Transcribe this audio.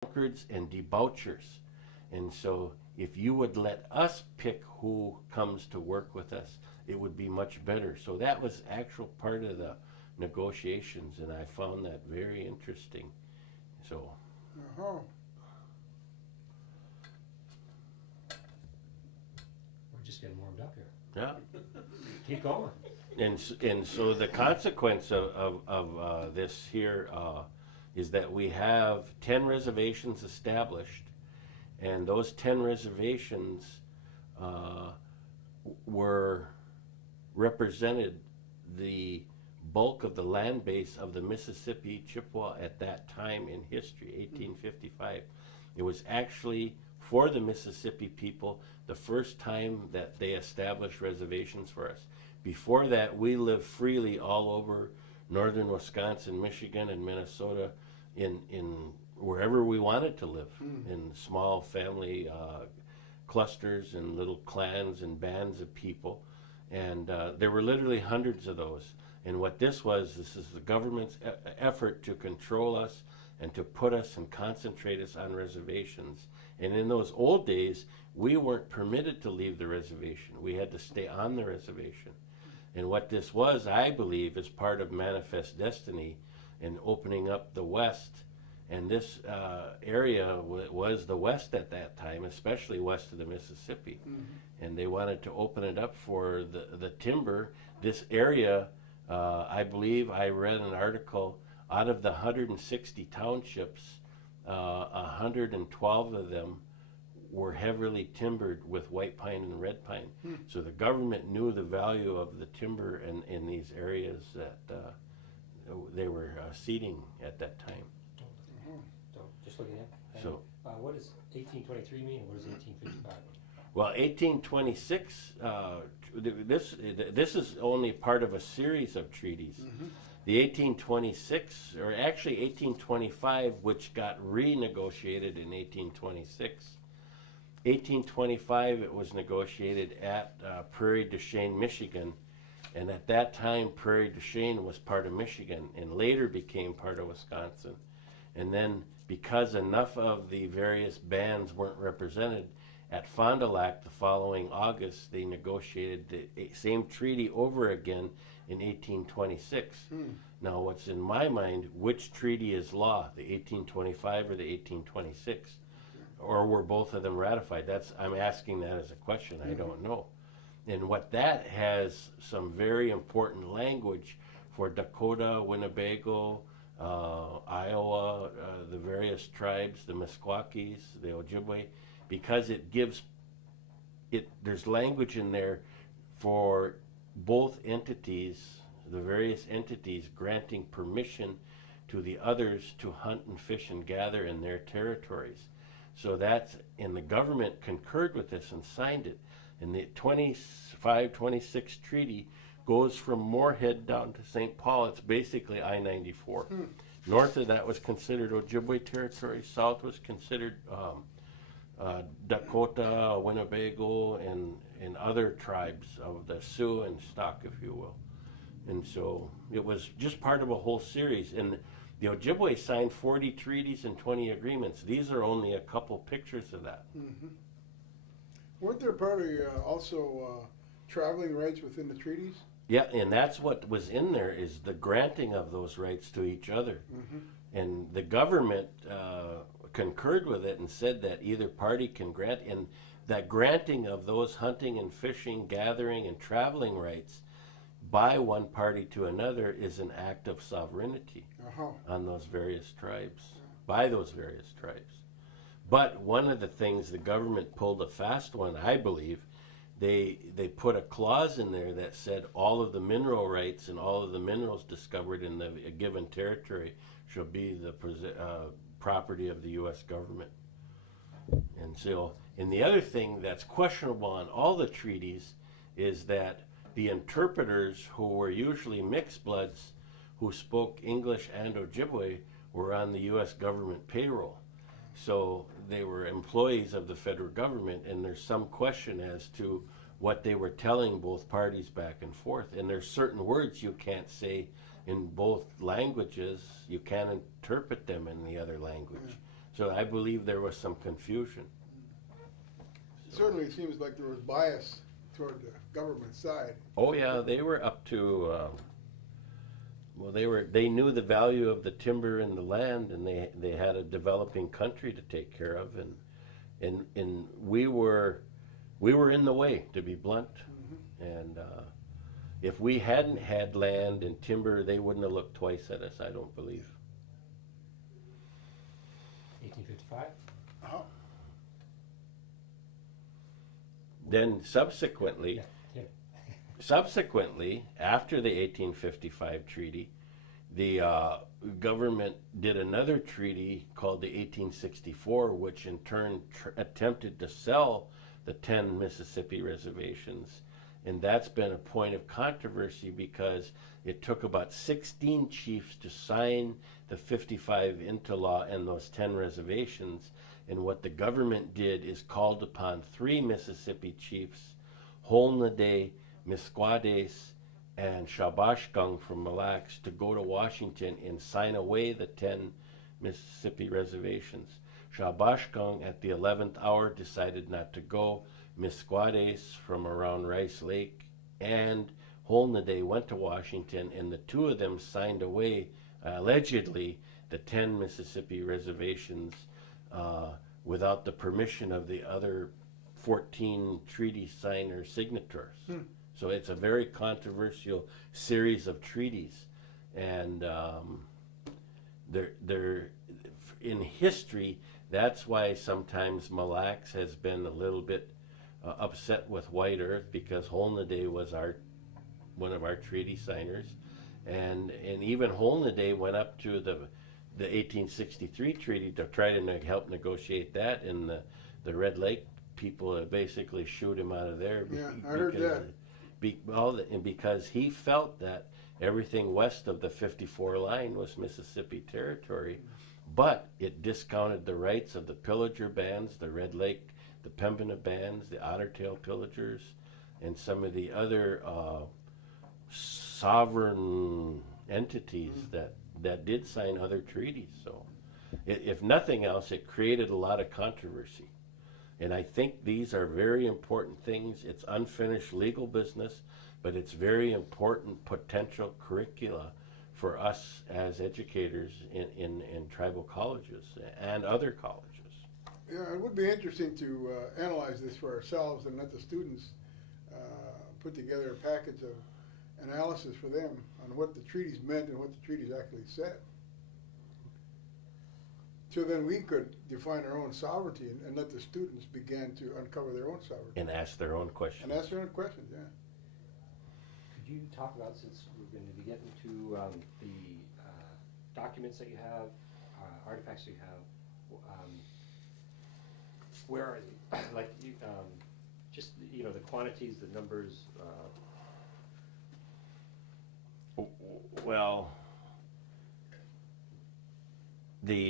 drunkards and debauchers. And so if you would let us pick who comes to work with us, it would be much better. So that was actual part of the negotiations, and I found that very interesting. So Uh-huh. We're just getting warmed up here. yeah. Keep going. And so the consequence of this here is that we have 10 reservations established, and those 10 reservations were represented the bulk of the land base of the Mississippi Chippewa at that time in history, 1855. It was actually for the Mississippi people the first time that they established reservations for us. Before that, we lived freely all over northern Wisconsin, Michigan, and Minnesota in wherever we wanted to live, in small family clusters and little clans and bands of people. And there were literally hundreds of those. And what this is the government's effort to control us and to put us and concentrate us on reservations. And in those old days, we weren't permitted to leave the reservation. We had to stay on the reservation. And what this was, I believe, is part of Manifest Destiny in opening up the West. And this area was the West at that time, especially west of the Mississippi. And they wanted to open it up for the timber. This area, I believe I read an article, out of the 160 townships, 112 of them were heavily timbered with white pine and red pine. So the government knew the value of the timber in these areas that they were seeding at that time. So, just looking at. So, what does 1823 mean, and what does 1855 mean? well, 1826, this is only part of a series of treaties. The 1826, or actually 1825, which got renegotiated in 1826. 1825, it was negotiated at Prairie du Chien, Michigan. And at that time, Prairie du Chien was part of Michigan and later became part of Wisconsin. And then, because enough of the various bands weren't represented, at Fond du Lac the following August, they negotiated the same treaty over again in 1826. Now, what's in my mind, which treaty is law, the 1825 or the 1826? Or were both of them ratified? I'm asking that as a question. I don't know. And what that has some very important language for Dakota, Winnebago, Iowa, the various tribes, the Meskwakis, the Ojibwe, because there's language in there for both entities, the various entities granting permission to the others to hunt and fish and gather in their territories. So and the government concurred with this and signed it. And the 25-26 treaty goes from Moorhead down to St. Paul. It's basically I-94. North of that was considered Ojibwe territory. South was considered Dakota, Winnebago, and other tribes of the Sioux and Stock, if you will. And so it was just part of a whole series. And the Ojibwe signed 40 treaties and 20 agreements. These are only a couple pictures of that. Weren't there probably also traveling rights within the treaties? Yeah, and that's what was in there, is the granting of those rights to each other. And the government concurred with it and said that either party can grant, and that granting of those hunting and fishing, gathering, and traveling rights by one party to another is an act of sovereignty on those various tribes, by those various tribes. But one of the things the government pulled a fast one, I believe, they put a clause in there that said all of the mineral rights and all of the minerals discovered in the given territory shall be the property of the U.S. government. And so, and the other thing that's questionable on all the treaties is that the interpreters, who were usually mixed bloods who spoke English and Ojibwe, were on the U.S. government payroll. So they were employees of the federal government, and there's some question as to what they were telling both parties back and forth. And there's certain words you can't say in both languages. You can't interpret them in the other language. So I believe there was some confusion. It certainly seems like there was bias toward the government side. Oh yeah, they were up to, well, they knew the value of the timber and the land, and they had a developing country to take care of, and we were in the way, to be blunt. And if we hadn't had land and timber, they wouldn't have looked twice at us, I don't believe. 1855? Uh-huh. Then subsequently, Yeah. Subsequently, after the 1855 treaty, the government did another treaty called the 1864, which in turn attempted to sell the 10 Mississippi reservations. And that's been a point of controversy because it took about 16 chiefs to sign the 55 into law and those 10 reservations. And what the government did is called upon 3 Mississippi chiefs, Holnaday, Misquades, and Shabashkung from Mille Lacs, to go to Washington and sign away the 10 Mississippi reservations. Shabashkung at the 11th hour decided not to go. Misquades from around Rice Lake and Holnaday went to Washington, and the two of them signed away, allegedly, the 10 Mississippi reservations without the permission of the other 14 treaty signer signatories. So it's a very controversial series of treaties, and they're in history. That's why sometimes Mille Lacs has been a little bit upset with White Earth, because Holnaday was one of our treaty signers, and even Holnaday went up to the 1863 treaty to try to help negotiate that, and the Red Lake people basically shoot him out of there. Yeah, I heard that. Because he felt that everything west of the 54 line was Mississippi territory, but it discounted the rights of the pillager bands, the Red Lake, the Pembina bands, the Ottertail pillagers, and some of the other sovereign entities that did sign other treaties. So, if nothing else, it created a lot of controversy. And I think these are very important things. It's unfinished legal business, but it's very important potential curricula for us as educators in tribal colleges and other colleges. Yeah, it would be interesting to analyze this for ourselves and let the students put together a package of analysis for them on what the treaties meant and what the treaties actually said. So then we could define our own sovereignty and let the students begin to uncover their own sovereignty. And ask their own questions. And ask their own questions, yeah. Could you talk about, since we're going to be getting to the documents that you have, artifacts that you have, where are they? Like, just, the quantities, the numbers. Well, the